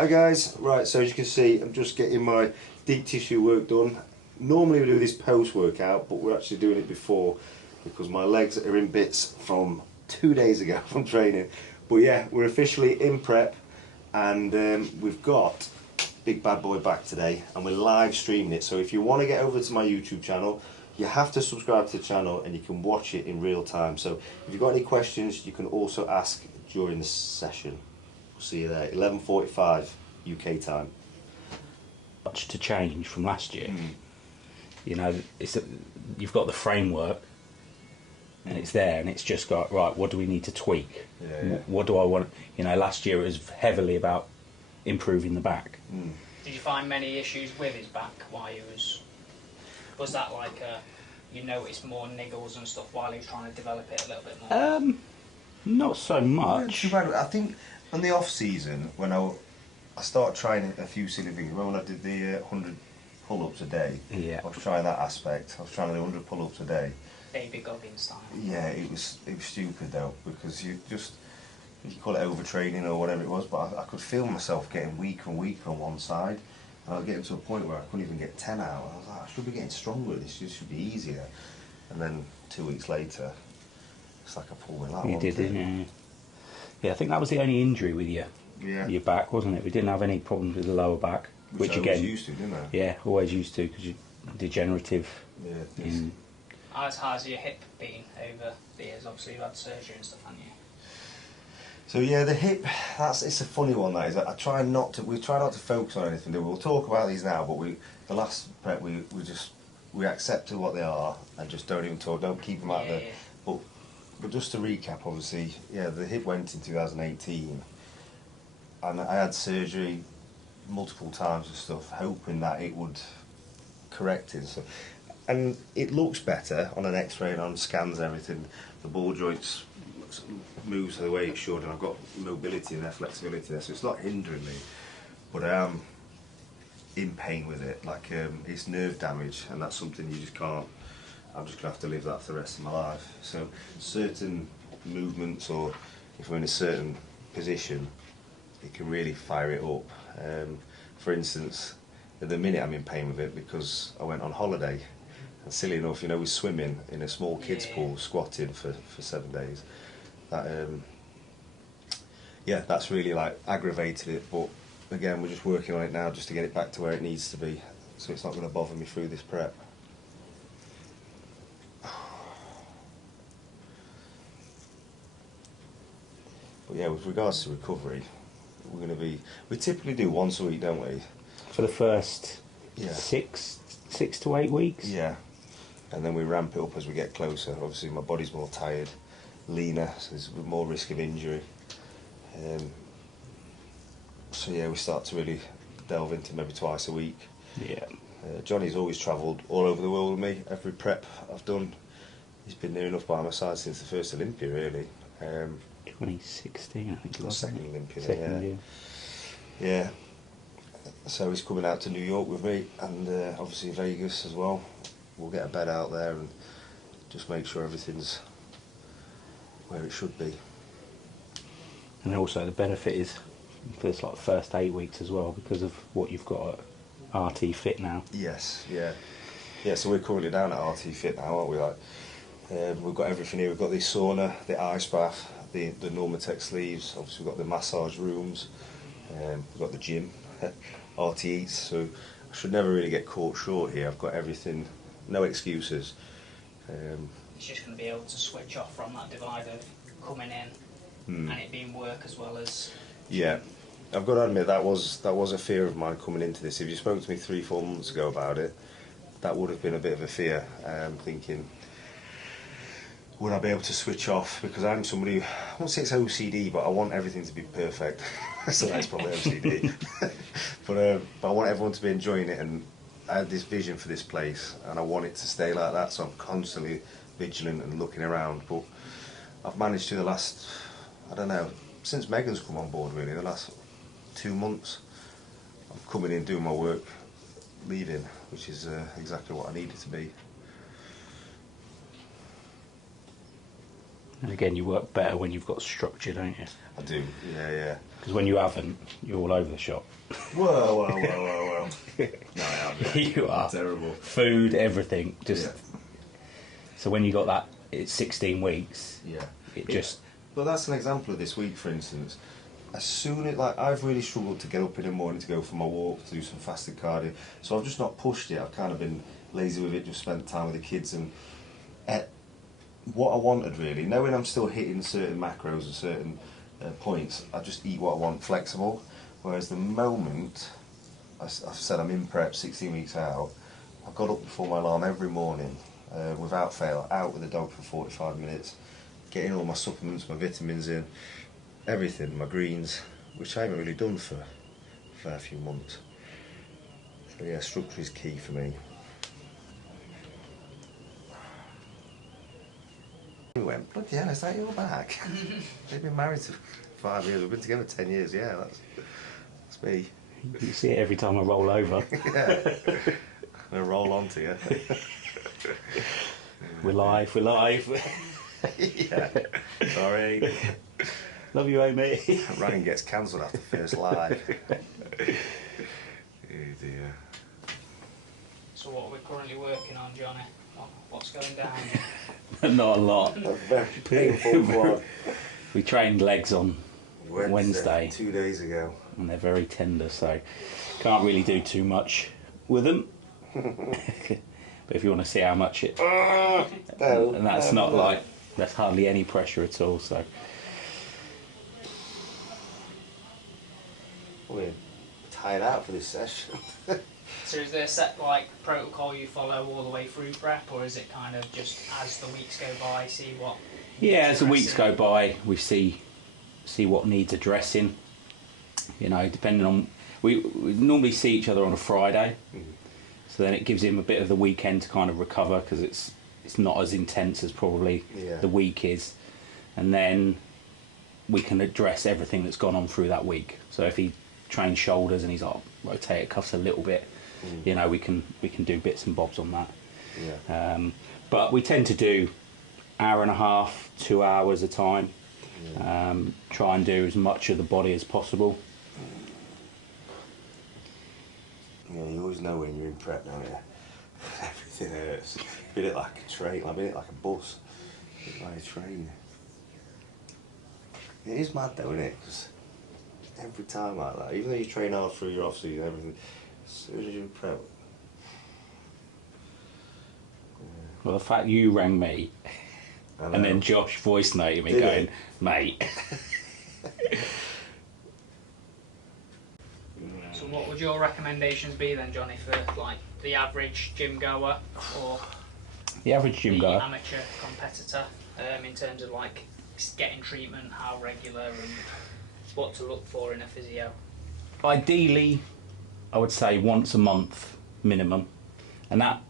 Hi guys, right, so as you can see I'm just getting my deep tissue work done. Normally we do this post workout, but we're actually doing it before because my legs are in bits from 2 days ago from training. But yeah, we're officially in prep and we've got Big Bad Boy back today and we're live streaming it. So if you want to get over to my YouTube channel, you have to subscribe to the channel and you can watch it in real time. So if you've got any questions, you can also ask during the session. We'll see you there, 11:45 UK time. Much to change from last year. You know, you've got the framework and it's there, and it's just got, right, what do we need to tweak? Yeah. What do I want? You know, last year it was heavily about improving the back. Did you find many issues with his back while he was that like you noticed more niggles and stuff while he was trying to develop it a little bit more? Not so much. I think in the off season when I started trying a few silly things. Remember when I did the 100 pull-ups a day? Yeah. I was trying that aspect. I was trying to do 100 pull-ups a day. Baby Goggins style. Yeah, it was stupid though, because you call it overtraining or whatever it was, but I could feel myself getting weaker and weaker on one side, and I was getting to a point where I couldn't even get 10 out. I was like, I should be getting stronger. This should be easier. And then 2 weeks later, it's like I pulled it out. You did, didn't you? Yeah, I think that was the only injury with you. Yeah. Your back, wasn't it? We didn't have any problems with the lower back, which I again, always used to, didn't I? yeah, always used to, because you're degenerative. Yeah. How's your hip been over the years? Obviously you've had surgery and stuff, haven't you? So yeah, the hip, it's a funny one, that is. We try not to focus on anything. We'll talk about these now, but the last prep we accept what they are and just don't even talk, don't keep them out there. But just to recap, obviously, yeah, the hip went in 2018 and I had surgery multiple times and stuff, hoping that it would correct it. So, and it looks better on an x-ray and on scans and everything. The ball joints moves the way it should, and I've got mobility and flexibility there, so it's not hindering me, but I am in pain with it. Like it's nerve damage, and that's something you just can't. I'm just gonna have to live that for the rest of my life. So certain movements, or if we're in a certain position, it can really fire it up. For instance, at the minute I'm in pain with it because I went on holiday, and silly enough, you know, we're swimming in a small kids pool, squatting for 7 days. That yeah, that's really like aggravated it. But again, we're just working on it now, just to get it back to where it needs to be, so it's not going to bother me through this prep. But yeah, with regards to recovery, we typically do once a week, don't we? For the first 6 to 8 weeks? Yeah. And then we ramp it up as we get closer. Obviously my body's more tired, leaner, so there's more risk of injury. So yeah, we start to really delve into maybe twice a week. Yeah. Johnny's always travelled all over the world with me. Every prep I've done, he's been near enough by my side since the first Olympia, really. 2016, I think it was. Second Olympia, Second, yeah. So he's coming out to New York with me, and obviously Vegas as well. We'll get a bed out there and just make sure everything's where it should be. And also the benefit is for this like first 8 weeks as well, because of what you've got at RT Fit now. Yes, yeah. Yeah, so we're currently down at RT Fit now, aren't we? Like, we've got everything here. We've got the sauna, the ice bath, the Normatec sleeves. Obviously we've got the massage rooms. We've got the gym, RT Eats. So I should never really get caught short here. I've got everything, no excuses. It's just going to be able to switch off from that divide of coming in and it being work as well as... Yeah, I've got to admit that was a fear of mine coming into this. If you spoke to me 3-4 months ago about it, that would have been a bit of a fear. Thinking, would I be able to switch off? Because I'm somebody, I won't say it's OCD, but I want everything to be perfect. So that's probably OCD. but I want everyone to be enjoying it, and I had this vision for this place, and I want it to stay like that, so I'm constantly vigilant and looking around. But I've managed to, the last, I don't know, since Megan's come on board really, the last 2 months, I'm coming in, doing my work, leaving, which is exactly what I need it to be. And again, you work better when you've got structure, don't you? I do, yeah. Because when you haven't, you're all over the shop. Whoa. No, I haven't. You are. Terrible. Food, everything. Just. Yeah. So when you got that, it's 16 weeks. Yeah. It just. Well, that's an example of this week, for instance. As soon as, like, I've really struggled to get up in the morning to go for my walk, to do some fasted cardio. So I've just not pushed it. I've kind of been lazy with it, just spent time with the kids. And what I wanted, really, knowing I'm still hitting certain macros and certain points, I just eat what I want, flexible. Whereas the moment I've said I'm in prep, 16 weeks out, I've got up before my alarm every morning, without fail, out with the dog for 45 minutes, getting all my supplements, my vitamins in, everything, my greens, which I haven't really done for a fair few months. So yeah, structure is key for me. We went, bloody hell, is that your back? They've been married for 5 years, we've been together 10 years, yeah, that's me. You see it every time I roll over. Yeah, I'm going to roll on to you. We're live. Yeah, sorry. Love you, Amy. Ryan gets cancelled after first live. Oh dear. So what are we currently working on, Johnny? What's going down? Not a lot. A very painful one. We trained legs on Wednesday. 2 days ago. And they're very tender, so can't really do too much with them. But if you want to see how much it... and that's not like... That's hardly any pressure at all, so... We're tired out for this session. So is there a set like protocol you follow all the way through prep, or is it kind of just as the weeks go by, see what? Yeah, as the weeks go by, we see what needs addressing. You know, depending on we normally see each other on a Friday, so then it gives him a bit of the weekend to kind of recover because it's not as intense as probably the week is, and then we can address everything that's gone on through that week. So if he trains shoulders and he's like rotated cuffs a little bit, you know, we can do bits and bobs on that. Yeah. But we tend to do hour and a half, 2 hours a time. Try and do as much of the body as possible. Yeah, you always know when you're in prep, don't you? Everything hurts. Bit it like a train, I bit it like a bus. Bit like a train. It is mad though, isn't it? Because every time like that, even though you train hard through your off-season and everything, as soon as you're in prep... Well, the fact you rang me and then Josh voice noted me going, mate. So what would your recommendations be then, Johnny, for like the average gym goer or The average gym the goer. amateur competitor, in terms of like getting treatment, how regular, and what to look for in a physio? Ideally, I would say once a month minimum, and that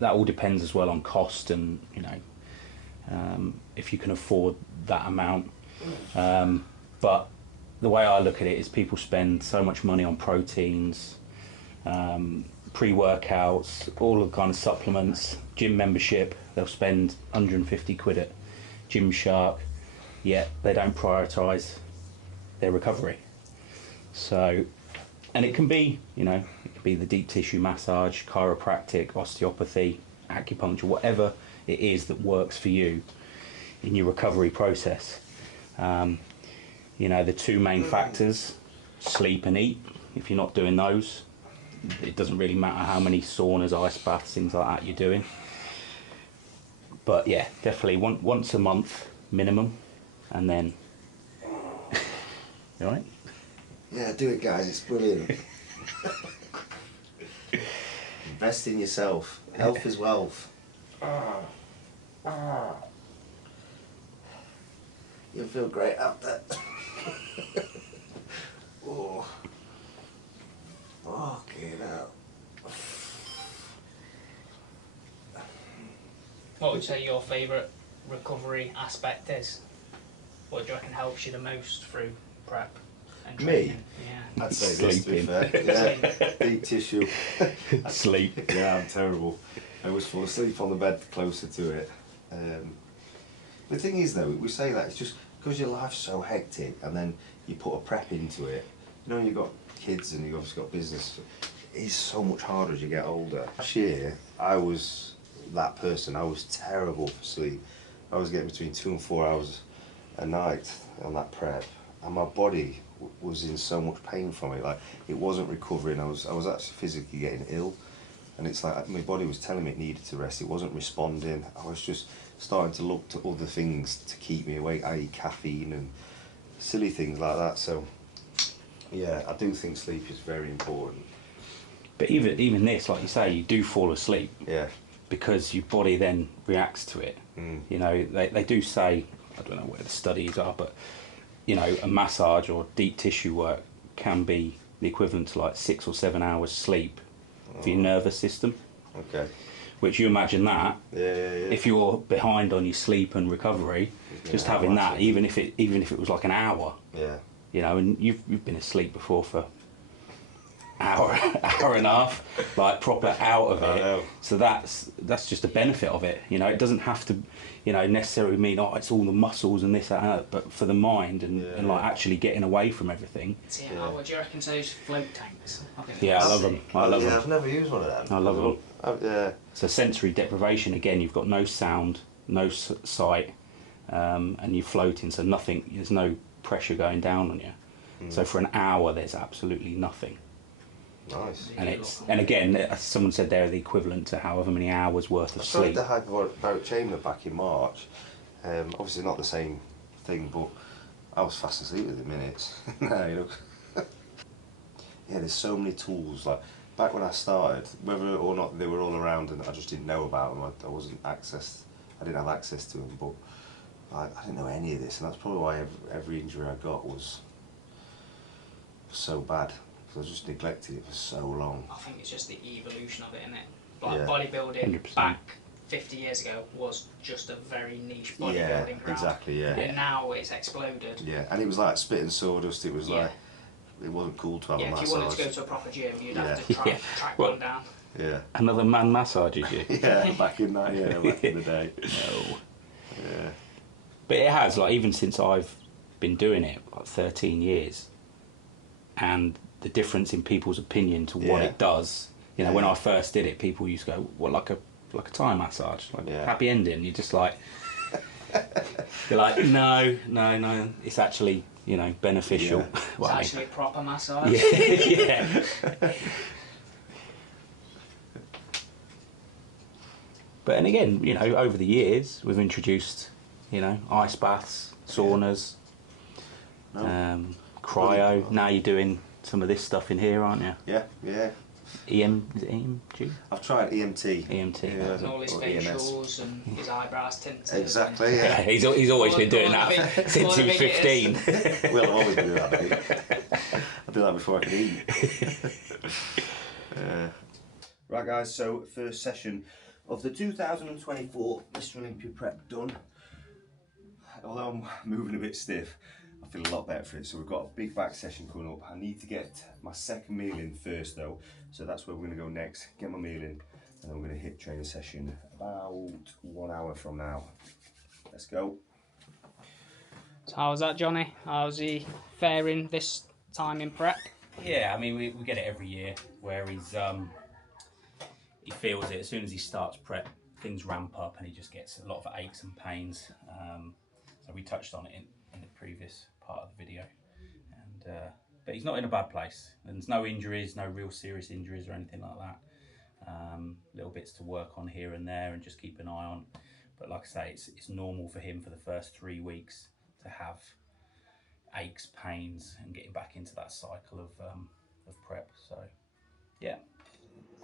all depends as well on cost and, you know, if you can afford that amount. But the way I look at it is people spend so much money on proteins, pre-workouts, all the kind of supplements, gym membership. They'll spend 150 quid at Gymshark, yet they don't prioritise their recovery. So, and it can be, you know, it can be the deep tissue massage, chiropractic, osteopathy, acupuncture, whatever it is that works for you in your recovery process. You know, the two main factors, sleep and eat. If you're not doing those, it doesn't really matter how many saunas, ice baths, things like that you're doing. But yeah, definitely once a month minimum, and then... You all right? Yeah, do it, guys. It's brilliant. Invest in yourself. Health is wealth. You'll feel great after. Oh. Okay, now. What would you say your favourite recovery aspect is? What do you reckon helps you the most through prep and training? Me? Yeah. I'd say this, to be Sleeping. fair. Yeah, deep tissue. Sleep. Yeah, I'm terrible. I always fall asleep on the bed closer to it. The thing is though, we say that, it's just because your life's so hectic and then you put a prep into it. You know, you've got kids and you've obviously got business. It's so much harder as you get older. Last year, I was that person. I was terrible for sleep. I was getting between 2 and 4 hours a night on that prep, and my body was in so much pain from it. Like, it wasn't recovering. I was actually physically getting ill, and it's like my body was telling me it needed to rest. It wasn't responding. I was just starting to look to other things to keep me awake, i.e. caffeine and silly things like that. So yeah, I do think sleep is very important. But even this, like you say, you do fall asleep. Yeah. Because your body then reacts to it. You know, they do say, I don't know where the studies are, but you know, a massage or deep tissue work can be the equivalent to like 6 or 7 hours sleep for your nervous system. Okay. Which, you imagine that, Yeah. if you're behind on your sleep and recovery, just having that, even if it was like an hour. Yeah. You know, and you've been asleep before for hour and a half, like proper out of it. So that's just a benefit of it. You know, it doesn't have to, you know, necessarily mean it's all the muscles and this that, but for the mind and like actually getting away from everything. So what do you reckon to those float tanks? Yeah, I love them. I love them. I've never used one of them. I love them. Yeah. So sensory deprivation again. You've got no sound, no sight, and you're floating. So nothing. There's no pressure going down on you. So for an hour, there's absolutely nothing. Nice. And again, as someone said, they're the equivalent to however many hours worth of sleep. I tried the hyperbaric chamber back in March. Obviously not the same thing, but I was fast asleep within minutes. No, you know. Yeah, there's so many tools. Like back when I started, whether or not they were all around and I just didn't know about them, I didn't have access to them. But I didn't know any of this, and that's probably why every injury I got was so bad. I just neglected it for so long. I think it's just the evolution of it, isn't it? Like bodybuilding 100%. back 50 years ago was just a very niche bodybuilding Yeah, ground. exactly, yeah. And now it's exploded. Yeah, and it was like spitting sawdust. It was like, it wasn't cool to have a massage. If you wanted to go to a proper gym, you'd have to track Well, one down. Yeah. Another man massages you. Yeah, back in that, back in the day. No. Yeah. But it has, like, even since I've been doing it, like 13 years, and the difference in people's opinion to what it does. You know, when I first did it, people used to go, "What, like a Thai massage, like happy ending?" You're just like, you're like, no, it's actually, you know, beneficial. Yeah. It's actually a proper massage. Yeah. But and again, you know, over the years we've introduced, you know, ice baths, saunas, cryo. Now you're doing some of this stuff in here, aren't you? Yeah. Is it EMG? I've tried EMT. EMT. Yeah, And all his or facials and his eyebrows tinted. Exactly, Yeah, yeah. he's always been doing that since he was 15. Well, I've always been doing that, mate. I do that before I can eat. Right, guys, so first session of the 2024 Mr. Olympia prep done. Although I'm moving a bit stiff, I feel a lot better for it. So we've got a big back session coming up. I need to get my second meal in first though. So that's where we're gonna go next, get my meal in, and then we're gonna hit training session about 1 hour from now. Let's go. So how's that, Johnny? How's he faring this time in prep? Yeah, I mean, we get it every year where he feels it as soon as he starts prep, things ramp up and he just gets a lot of aches and pains. So we touched on it in the previous part of the video, and but he's not in a bad place. And there's no injuries, no real serious injuries or anything like that. Little bits to work on here and there, and just keep an eye on. But like I say, it's normal for him for the first 3 weeks to have aches, pains, and getting back into that cycle of prep. So yeah.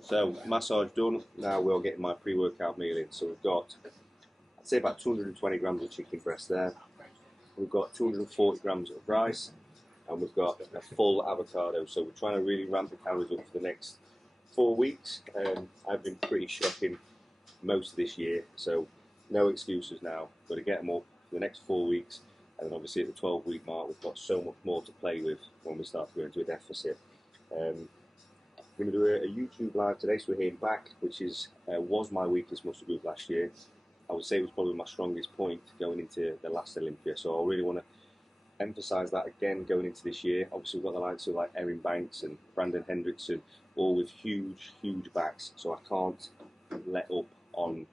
So massage done. Now we'll get my pre-workout meal in. So we've got, I'd say about 220 grams of chicken breast there. We've got 240 grams of rice, and we've got a full avocado. So we're trying to really ramp the calories up for the next 4 weeks. I've been pretty shocking most of this year, so no excuses now. Got to get them up for the next 4 weeks, and then obviously at the 12-week mark, we've got so much more to play with when we start to go into a deficit. We're going to do a YouTube live today, so we're hitting back, which was my weakest muscle group last year. I would say it was probably my strongest point going into the last Olympia. So I really want to emphasise that again going into this year. Obviously we've got the likes of like Erin Banks and Brandon Hendrickson, all with huge backs. So I can't let up on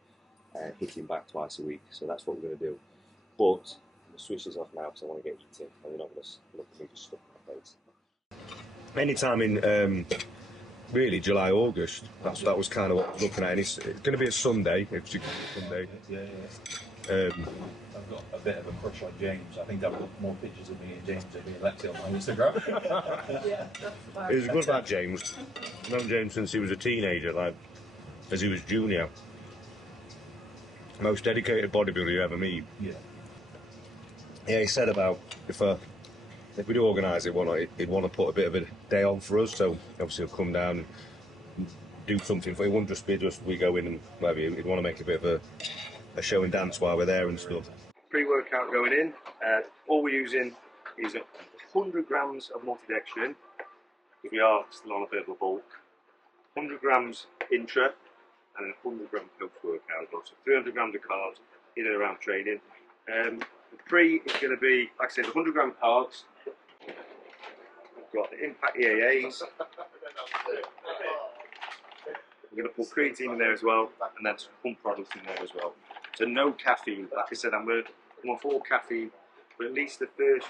hitting back twice a week. So that's what we're going to do. But we'll switch this off now because I want to get eating and you're not going to look at me just stuck in my face. Anytime in really July, August, that was kind of what I was looking at. And it's going to be a Sunday, it's a Sunday. Yeah. I've got a bit of a crush on James. I think I've got more pictures of me and James than me and Lexi on my Instagram. He was a good lad, James. I've known James since he was a teenager, like as he was junior. Most dedicated bodybuilder you ever meet. Yeah, he said about if we do organise it, he'd want to put a bit of a day on for us. So obviously he'll come down and do something. It wouldn't just be we go in and maybe he'd want to make a bit of a show and dance while we're there and stuff. Pre-workout going in. All we're using is 100 grams of multidextrin, because we are still on a bit of a bulk. 100 grams intra, and then 100 gram post-workout as well. So 300 grams of carbs in and around training. The pre is going to be, like I said, 100 gram carbs. We've got the Impact EAAs. We're going to put creatine in there as well, and then some pump products in there as well. So no caffeine. Like I said, I'm on full caffeine for at least the first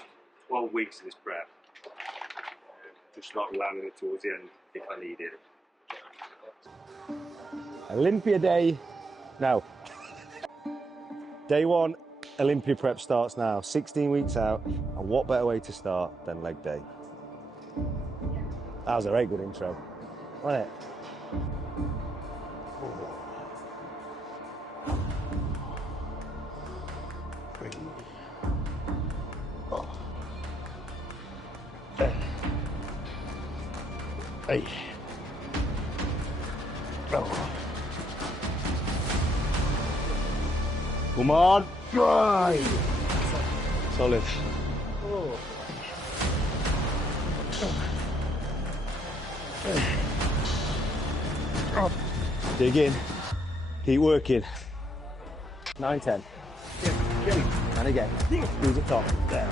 12 weeks of this prep. Just not allowing it towards the end if I need it. Olympia day now. Day one, Olympia prep starts now. 16 weeks out, and what better way to start than leg day? That was a very good intro, wasn't it? Hey. Oh. Come on, drive. Solid. Oh. Dig in. Keep working. 9, 10. And again. Use it top. There.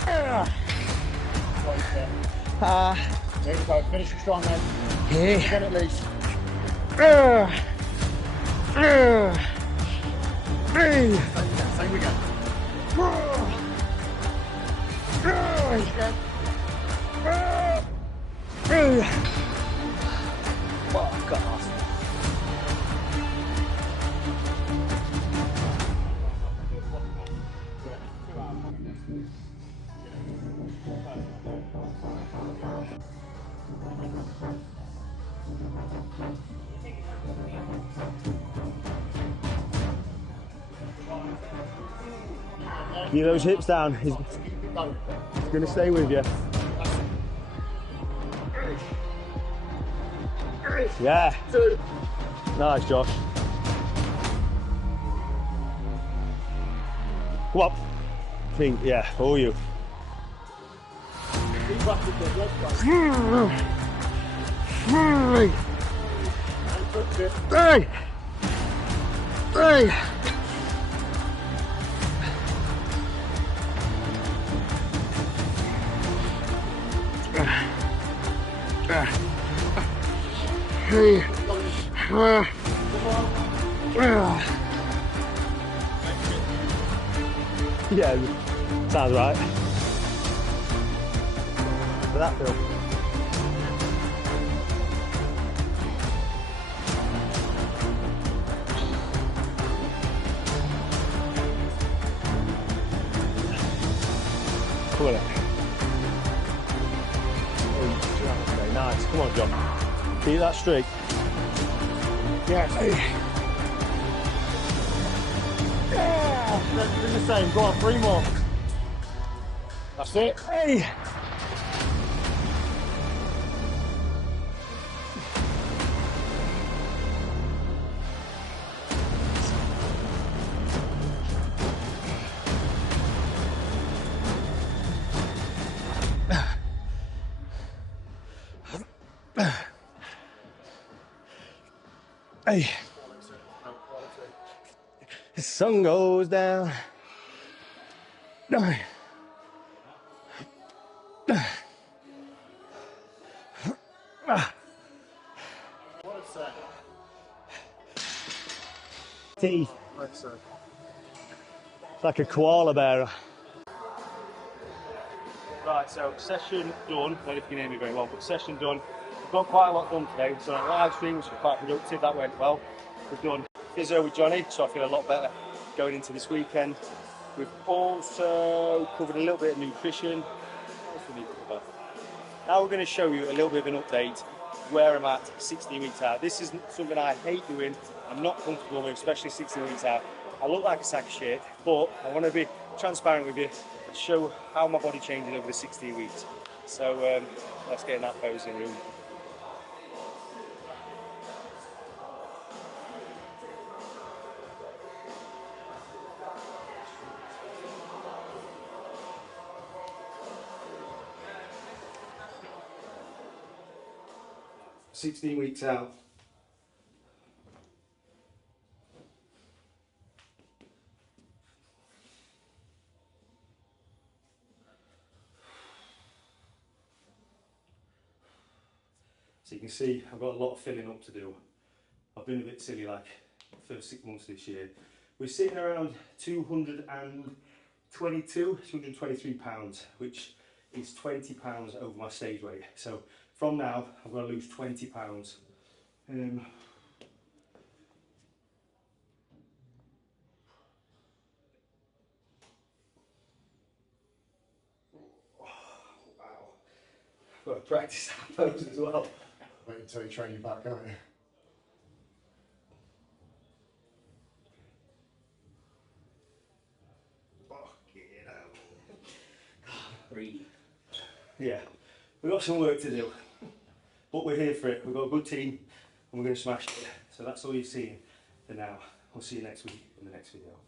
There you go, finish it strong, man. Hey. Again at least. Same again. Fuck off. Keep those hips down. He's going to stay with you. Yeah. Nice, Josh. Come on. Think, yeah, for you. Hey! Hey! Hey. Yeah, sounds right. For that, Phil. Come on. Okay, nice. Come on, John. Keep that streak. Yes. Yeah. Let's do the same. Go on, 3 more. That's it. Hey. Hey. The sun goes down. Teeth. It's like a koala bear. Right, so session done. I don't know if you can hear me very well, but session done. We've got quite a lot done today. So our live stream was quite productive. That went well. We've done physio with Johnny, so I feel a lot better going into this weekend. We've also covered a little bit of nutrition. What else we need to cover? Now we're going to show you a little bit of an update where I'm at 16 weeks out. This is something I hate doing. I'm not comfortable with, especially 16 weeks out. I look like a sack of shit, but I want to be transparent with you and show how my body changes over the 16 weeks. So let's get in that posing room. "16 weeks out." So you can see I've got a lot of filling up to do. I've been a bit silly like the first 6 months this year. We're sitting around 223 pounds, which is 20 pounds over my stage weight. So from now, I've got to lose 20 pounds. Wow. I've got to practice that pose as well. Wait until you train your back, don't you? Fucking hell. Breathe. Yeah, we've got some work to do, but we're here for it. We've got a good team and we're going to smash it. So that's all you've seen for now. We'll see you next week in the next video.